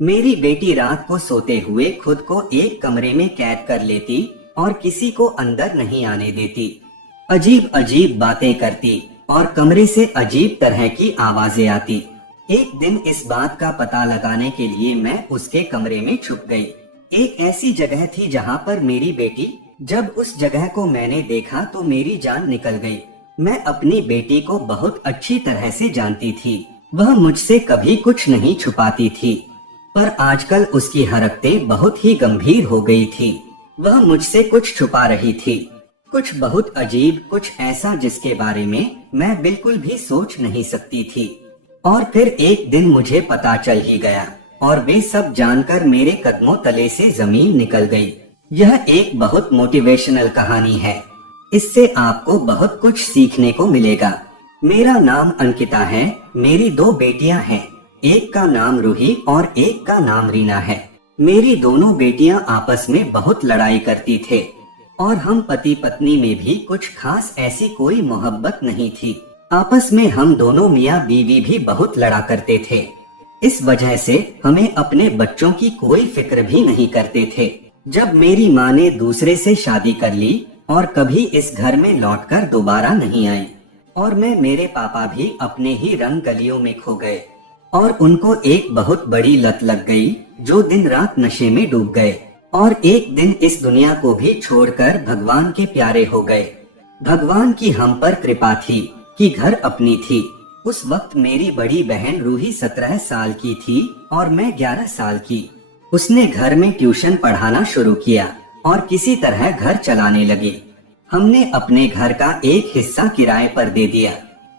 मेरी बेटी रात को सोते हुए खुद को एक कमरे में कैद कर लेती और किसी को अंदर नहीं आने देती। अजीब अजीब बातें करती और कमरे से अजीब तरह की आवाजें आती। एक दिन इस बात का पता लगाने के लिए मैं उसके कमरे में छुप गई। एक ऐसी जगह थी जहाँ पर मेरी बेटी, जब उस जगह को मैंने देखा तो मेरी जान निकल गई। मैं अपनी बेटी को बहुत अच्छी तरह से जानती थी। वह मुझसे कभी कुछ नहीं छुपाती थी, पर आजकल उसकी हरकतें बहुत ही गंभीर हो गई थी। वह मुझसे कुछ छुपा रही थी, कुछ बहुत अजीब, कुछ ऐसा जिसके बारे में मैं बिल्कुल भी सोच नहीं सकती थी। और फिर एक दिन मुझे पता चल ही गया और वे सब जानकर मेरे कदमों तले से जमीन निकल गई। यह एक बहुत मोटिवेशनल कहानी है। इससे आपको बहुत कुछ सीखने को मिलेगा। मेरा नाम अंकिता है। मेरी दो बेटियां हैं, एक का नाम रूही और एक का नाम रीना है। मेरी दोनों बेटियां आपस में बहुत लड़ाई करती थे और हम पति पत्नी में भी कुछ खास ऐसी कोई मोहब्बत नहीं थी। आपस में हम दोनों मियाँ बीवी भी बहुत लड़ा करते थे। इस वजह से हमें अपने बच्चों की कोई फिक्र भी नहीं करते थे। जब मेरी माँ ने दूसरे से शादी कर ली और कभी इस घर में लौटकर दोबारा नहीं आई, और मेरे पापा भी अपने ही रंग गलियों में खो गए और उनको एक बहुत बड़ी लत लग गई, जो दिन रात नशे में डूब गए और एक दिन इस दुनिया को भी छोड़कर भगवान के प्यारे हो गए। भगवान की हम पर कृपा थी कि घर अपनी थी। उस वक्त मेरी बड़ी बहन रूही 17 साल की थी और मैं 11 साल की। उसने घर में ट्यूशन पढ़ाना शुरू किया और किसी तरह घर चलाने लगी। हमने अपने घर का एक हिस्सा किराए पर दे दिया।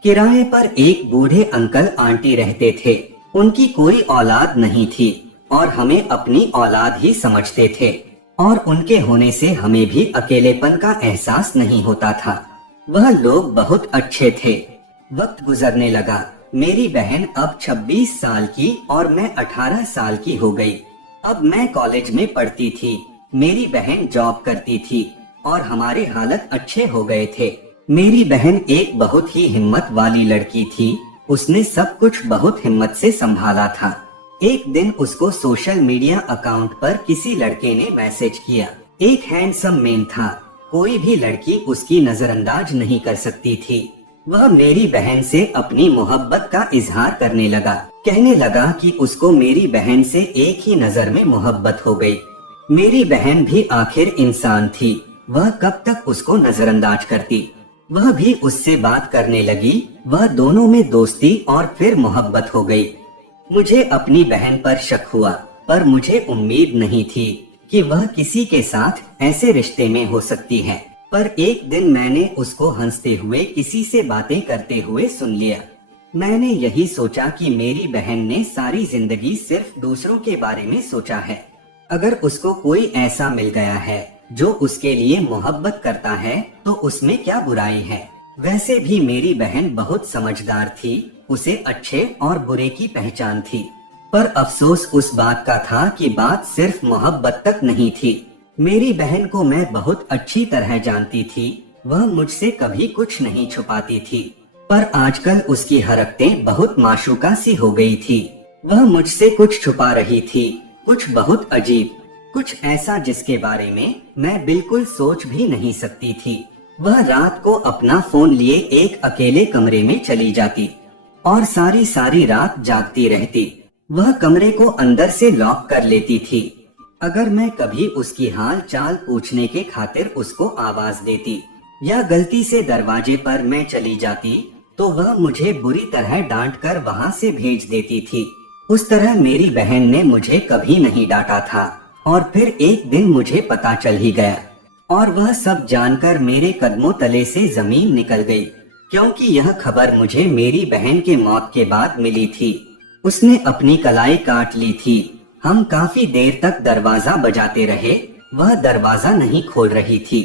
किराए पर एक बूढ़े अंकल आंटी रहते थे। उनकी कोई औलाद नहीं थी और हमें अपनी औलाद ही समझते थे, और उनके होने से हमें भी अकेलेपन का एहसास नहीं होता था। वह लोग बहुत अच्छे थे। वक्त गुजरने लगा। मेरी बहन अब 26 साल की और मैं 18 साल की हो गई। अब मैं कॉलेज में पढ़ती थी, मेरी बहन जॉब करती थी और हमारे हालत अच्छे हो गए थे। मेरी बहन एक बहुत ही हिम्मत वाली लड़की थी। उसने सब कुछ बहुत हिम्मत से संभाला था। एक दिन उसको सोशल मीडिया अकाउंट पर किसी लड़के ने मैसेज किया। एक हैंडसम मैन था। कोई भी लड़की उसकी नजरअंदाज नहीं कर सकती थी। वह मेरी बहन से अपनी मोहब्बत का इजहार करने लगा। कहने लगा कि उसको मेरी बहन से एक ही नजर में मोहब्बत हो गई। मेरी बहन भी आखिर इंसान थी, वह कब तक उसको नजरअंदाज करती। वह भी उससे बात करने लगी। वह दोनों में दोस्ती और फिर मोहब्बत हो गई। मुझे अपनी बहन पर शक हुआ, पर मुझे उम्मीद नहीं थी कि वह किसी के साथ ऐसे रिश्ते में हो सकती है। पर एक दिन मैंने उसको हंसते हुए किसी से बातें करते हुए सुन लिया। मैंने यही सोचा कि मेरी बहन ने सारी जिंदगी सिर्फ दूसरों के बारे में सोचा है। अगर उसको कोई ऐसा मिल गया है जो उसके लिए मोहब्बत करता है तो उसमें क्या बुराई है। वैसे भी मेरी बहन बहुत समझदार थी। उसे अच्छे और बुरे की पहचान थी। पर अफसोस उस बात का था कि बात सिर्फ मोहब्बत तक नहीं थी। मेरी बहन को मैं बहुत अच्छी तरह जानती थी। वह मुझसे कभी कुछ नहीं छुपाती थी, पर आजकल उसकी हरकतें बहुत माशूका सी हो गई थी। वह मुझसे कुछ छुपा रही थी, कुछ बहुत अजीब, कुछ ऐसा जिसके बारे में मैं बिल्कुल सोच भी नहीं सकती थी। वह रात को अपना फोन लिए एक अकेले कमरे में चली जाती और सारी सारी रात जागती रहती। वह कमरे को अंदर से लॉक कर लेती थी। अगर मैं कभी उसकी हाल चाल पूछने के खातिर उसको आवाज देती या गलती से दरवाजे पर मैं चली जाती तो वह मुझे बुरी तरह डांट कर वहाँ से भेज देती थी। उस तरह मेरी बहन ने मुझे कभी नहीं डांटा था। और फिर एक दिन मुझे पता चल ही गया और वह सब जानकर मेरे कदमों तले से जमीन निकल गई, क्योंकि यह खबर मुझे मेरी बहन के मौत के बाद मिली थी। उसने अपनी कलाई काट ली थी। हम काफी देर तक दरवाजा बजाते रहे, वह दरवाजा नहीं खोल रही थी।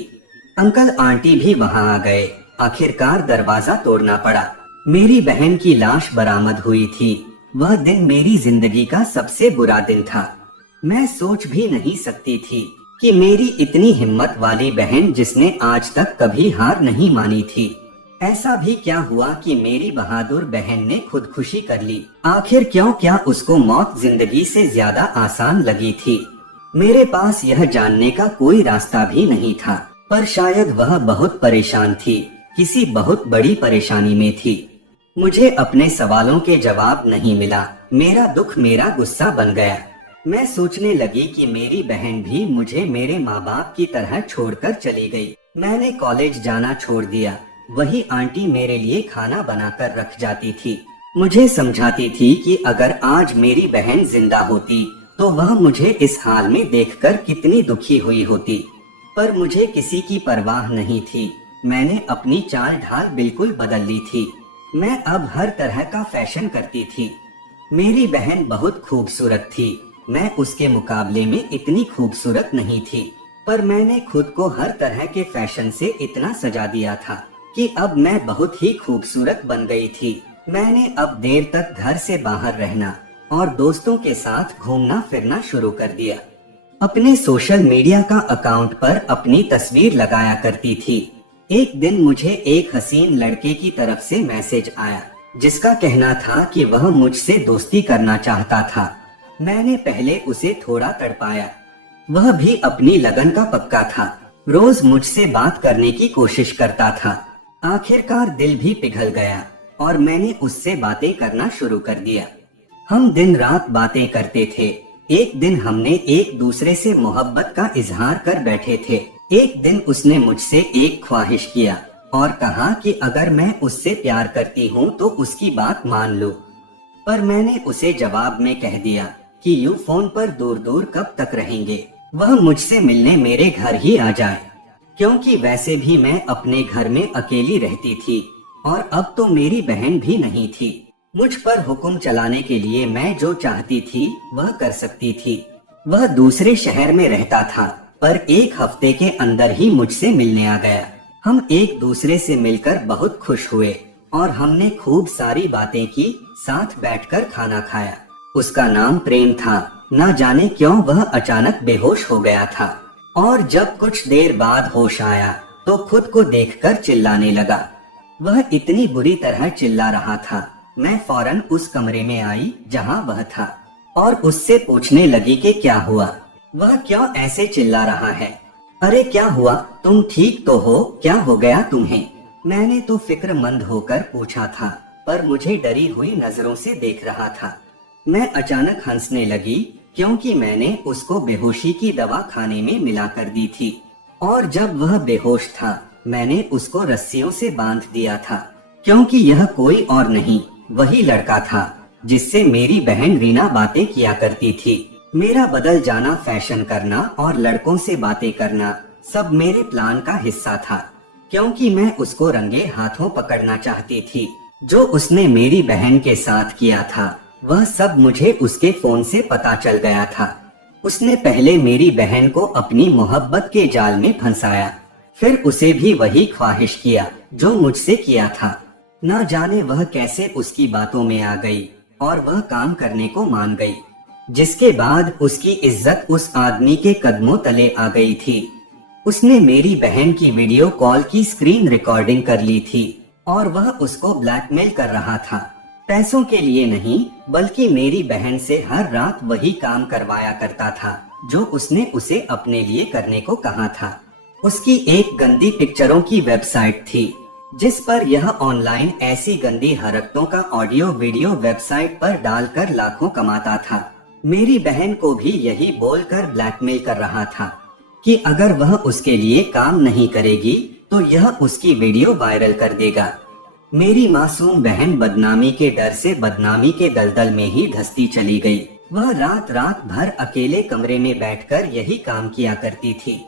अंकल आंटी भी वहां आ गए। आखिरकार दरवाजा तोड़ना पड़ा। मेरी बहन की लाश बरामद हुई थी। वह दिन मेरी जिंदगी का सबसे बुरा दिन था। मैं सोच भी नहीं सकती थी कि मेरी इतनी हिम्मत वाली बहन, जिसने आज तक कभी हार नहीं मानी थी, ऐसा भी क्या हुआ कि मेरी बहादुर बहन ने खुदकुशी कर ली? आखिर क्यों? क्या उसको मौत जिंदगी से ज्यादा आसान लगी थी? मेरे पास यह जानने का कोई रास्ता भी नहीं था, पर शायद वह बहुत परेशान थी, किसी बहुत बड़ी परेशानी में थी। मुझे अपने सवालों के जवाब नहीं मिला। मेरा दुख मेरा गुस्सा बन गया। मैं सोचने लगी कि मेरी बहन भी मुझे मेरे माँ बाप की तरह छोड़कर चली गई। मैंने कॉलेज जाना छोड़ दिया। वही आंटी मेरे लिए खाना बनाकर रख जाती थी। मुझे समझाती थी कि अगर आज मेरी बहन जिंदा होती तो वह मुझे इस हाल में देखकर कितनी दुखी हुई होती। पर मुझे किसी की परवाह नहीं थी। मैंने अपनी चाल ढाल बिल्कुल बदल ली थी। मैं अब हर तरह का फैशन करती थी। मेरी बहन बहुत खूबसूरत थी। मैं उसके मुकाबले में इतनी खूबसूरत नहीं थी, पर मैंने खुद को हर तरह के फैशन से इतना सजा दिया था कि अब मैं बहुत ही खूबसूरत बन गई थी। मैंने अब देर तक घर से बाहर रहना और दोस्तों के साथ घूमना फिरना शुरू कर दिया। अपने सोशल मीडिया का अकाउंट पर अपनी तस्वीर लगाया करती थी। एक दिन मुझे एक हसीन लड़के की तरफ से मैसेज आया, जिसका कहना था कि वह मुझसे दोस्ती करना चाहता था। मैंने पहले उसे थोड़ा तड़पाया। वह भी अपनी लगन का पक्का था। रोज मुझसे बात करने की कोशिश करता था। आखिरकार दिल भी पिघल गया और मैंने उससे बातें करना शुरू कर दिया। हम दिन रात बातें करते थे। एक दिन हमने एक दूसरे से मोहब्बत का इजहार कर बैठे थे। एक दिन उसने मुझसे एक ख्वाहिश किया और कहा कि अगर मैं उससे प्यार करती हूँ तो उसकी बात मान लो। पर मैंने उसे जवाब में कह दिया कि यूं फोन पर दूर दूर कब तक रहेंगे, वह मुझसे मिलने मेरे घर ही आ जाए। क्योंकि वैसे भी मैं अपने घर में अकेली रहती थी और अब तो मेरी बहन भी नहीं थी। मुझ पर हुक्म चलाने के लिए मैं जो चाहती थी वह कर सकती थी। वह दूसरे शहर में रहता था, पर एक हफ्ते के अंदर ही मुझसे मिलने आ गया। हम एक दूसरे से मिलकर बहुत खुश हुए और हमने खूब सारी बातें की, साथ बैठकर खाना खाया। उसका नाम प्रेम था। न जाने क्यों वह अचानक बेहोश हो गया था और जब कुछ देर बाद होश आया तो खुद को देखकर चिल्लाने लगा। वह इतनी बुरी तरह चिल्ला रहा था। मैं फौरन उस कमरे में आई जहां वह था और उससे पूछने लगी कि क्या हुआ, वह क्यों ऐसे चिल्ला रहा है। अरे क्या हुआ, तुम ठीक तो हो? क्या हो गया तुम्हें? मैंने तो फिक्रमंद होकर पूछा था, पर मुझे डरी हुई नजरों से देख रहा था। मैं अचानक हंसने लगी क्योंकि मैंने उसको बेहोशी की दवा खाने में मिला कर दी थी और जब वह बेहोश था मैंने उसको रस्सियों से बांध दिया था, क्योंकि यह कोई और नहीं वही लड़का था जिससे मेरी बहन रीना बातें किया करती थी। मेरा बदल जाना, फैशन करना और लड़कों से बातें करना सब मेरे प्लान का हिस्सा था, क्योंकि मैं उसको रंगे हाथों पकड़ना चाहती थी। जो उसने मेरी बहन के साथ किया था वह सब मुझे उसके फोन से पता चल गया था। उसने पहले मेरी बहन को अपनी मोहब्बत के जाल में फंसाया, फिर उसे भी वही ख्वाहिश किया जो मुझसे किया था। न जाने वह कैसे उसकी बातों में आ गई और वह काम करने को मान गई, जिसके बाद उसकी इज्जत उस आदमी के कदमों तले आ गई थी। उसने मेरी बहन की वीडियो कॉल की स्क्रीन रिकॉर्डिंग कर ली थी और वह उसको ब्लैकमेल कर रहा था। पैसों के लिए नहीं, बल्कि मेरी बहन से हर रात वही काम करवाया करता था जो उसने उसे अपने लिए करने को कहा था। उसकी एक गंदी पिक्चरों की वेबसाइट थी जिस पर यह ऑनलाइन ऐसी गंदी हरकतों का ऑडियो वीडियो वेबसाइट पर डालकर लाखों कमाता था। मेरी बहन को भी यही बोलकर ब्लैकमेल कर रहा था कि अगर वह उसके लिए काम नहीं करेगी तो यह उसकी वीडियो वायरल कर देगा। मेरी मासूम बहन बदनामी के डर से बदनामी के दलदल में ही धंसती चली गई। वह रात रात भर अकेले कमरे में बैठकर यही काम किया करती थी।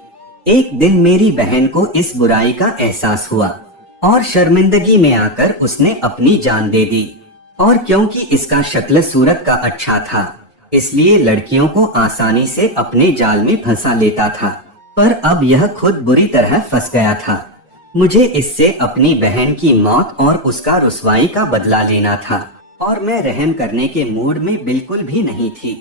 एक दिन मेरी बहन को इस बुराई का एहसास हुआ और शर्मिंदगी में आकर उसने अपनी जान दे दी। और क्योंकि इसका शक्ल सूरत का अच्छा था, इसलिए लड़कियों को आसानी से अपने जाल में फंसा लेता था। पर अब यह खुद बुरी तरह फंस गया था। मुझे इससे अपनी बहन की मौत और उसका रुसवाई का बदला लेना था और मैं रहम करने के मूड में बिल्कुल भी नहीं थी।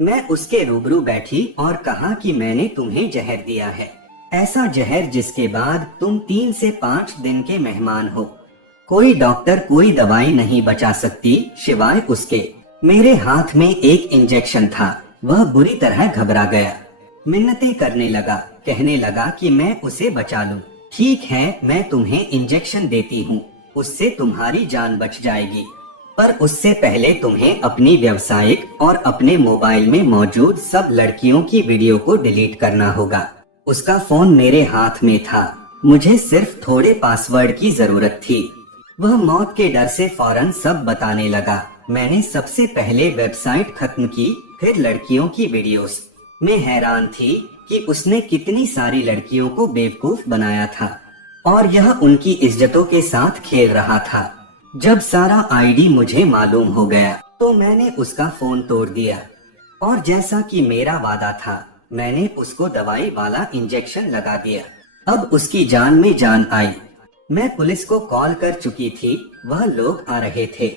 मैं उसके रूबरू बैठी और कहा कि मैंने तुम्हें जहर दिया है, ऐसा जहर जिसके बाद तुम 3 से 5 दिन के मेहमान हो। कोई डॉक्टर कोई दवाई नहीं बचा सकती सिवाय उसके। मेरे हाथ में एक इंजेक्शन था। वह बुरी तरह घबरा गया। मिन्नतें करने लगा, कहने लगा कि मैं उसे बचा लूं। ठीक है, मैं तुम्हें इंजेक्शन देती हूँ, उससे तुम्हारी जान बच जाएगी। पर उससे पहले तुम्हें अपनी व्यावसायिक और अपने मोबाइल में मौजूद सब लड़कियों की वीडियो को डिलीट करना होगा। उसका फोन मेरे हाथ में था। मुझे सिर्फ थोड़े पासवर्ड की जरूरत थी। वह मौत के डर से फौरन सब बताने लगा। मैंने सबसे पहले वेबसाइट खत्म की, फिर लड़कियों की वीडियोस। मैं हैरान थी कि उसने कितनी सारी लड़कियों को बेवकूफ बनाया था और यह उनकी इज्जतों के साथ खेल रहा था। जब सारा आईडी मुझे मालूम हो गया तो मैंने उसका फोन तोड़ दिया और जैसा कि मेरा वादा था, मैंने उसको दवाई वाला इंजेक्शन लगा दिया। अब उसकी जान में जान आई। मैं पुलिस को कॉल कर चुकी थी, वह लोग आ रहे थे।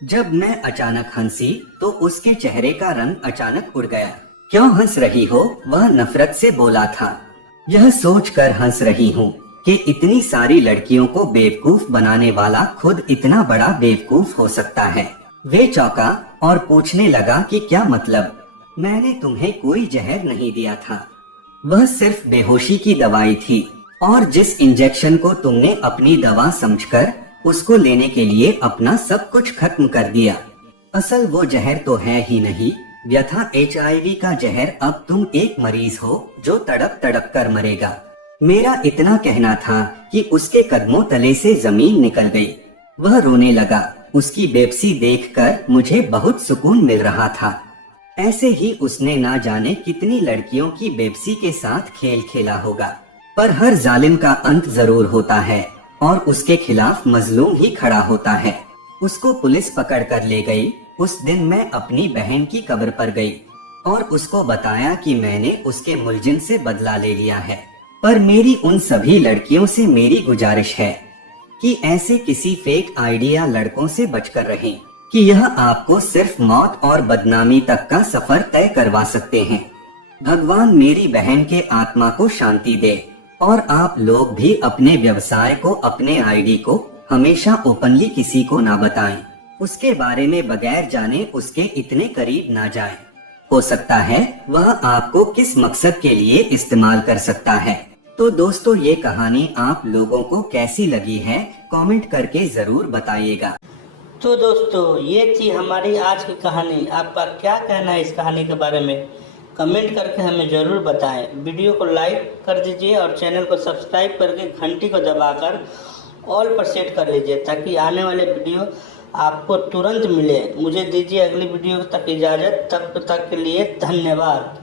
जब मैं अचानक हंसी तो उसके चेहरे का रंग अचानक उड़ गया। क्यों हंस रही हो? वह नफरत से बोला था। यह सोचकर हंस रही हूँ कि इतनी सारी लड़कियों को बेवकूफ बनाने वाला खुद इतना बड़ा बेवकूफ हो सकता है। वे चौंका और पूछने लगा कि क्या मतलब? मैंने तुम्हें कोई जहर नहीं दिया था, वह सिर्फ बेहोशी की दवाई थी और जिस इंजेक्शन को तुमने अपनी दवा समझकर उसको लेने के लिए अपना सब कुछ खत्म कर दिया, असल वो जहर तो है ही नहीं, व्यथा HIV का जहर। अब तुम एक मरीज हो जो तड़प तड़प कर मरेगा। मेरा इतना कहना था कि उसके कदमों तले से जमीन निकल गई। वह रोने लगा। उसकी बेबसी देखकर मुझे बहुत सुकून मिल रहा था। ऐसे ही उसने ना जाने कितनी लड़कियों की बेबसी के साथ खेल खेला होगा। पर हर जालिम का अंत जरूर होता है और उसके खिलाफ मजलूम ही खड़ा होता है। उसको पुलिस पकड़ कर ले गई। उस दिन मैं अपनी बहन की कब्र पर गई और उसको बताया कि मैंने उसके मुलजिम से बदला ले लिया है। पर मेरी उन सभी लड़कियों से मेरी गुजारिश है कि ऐसे किसी फेक आइडिया लड़कों से बचकर रहें कि यह आपको सिर्फ मौत और बदनामी तक का सफर तय करवा सकते हैं। भगवान मेरी बहन के आत्मा को शांति दे और आप लोग भी अपने व्यवसाय को, अपने आईडी को हमेशा ओपनली किसी को ना बताएं। उसके बारे में बगैर जाने उसके इतने करीब ना जाएं। हो सकता है वह आपको किस मकसद के लिए इस्तेमाल कर सकता है। तो दोस्तों, ये कहानी आप लोगों को कैसी लगी है कमेंट करके जरूर बताइएगा। तो दोस्तों, ये थी हमारी आज की कहानी। आपका क्या कहना है इस कहानी के बारे में? कमेंट करके हमें ज़रूर बताएं। वीडियो को लाइक कर दीजिए और चैनल को सब्सक्राइब करके घंटी को दबाकर ऑल पर सेट कर लीजिए ताकि आने वाले वीडियो आपको तुरंत मिले। मुझे दीजिए अगली वीडियो तक इजाज़त। तब तक के लिए धन्यवाद।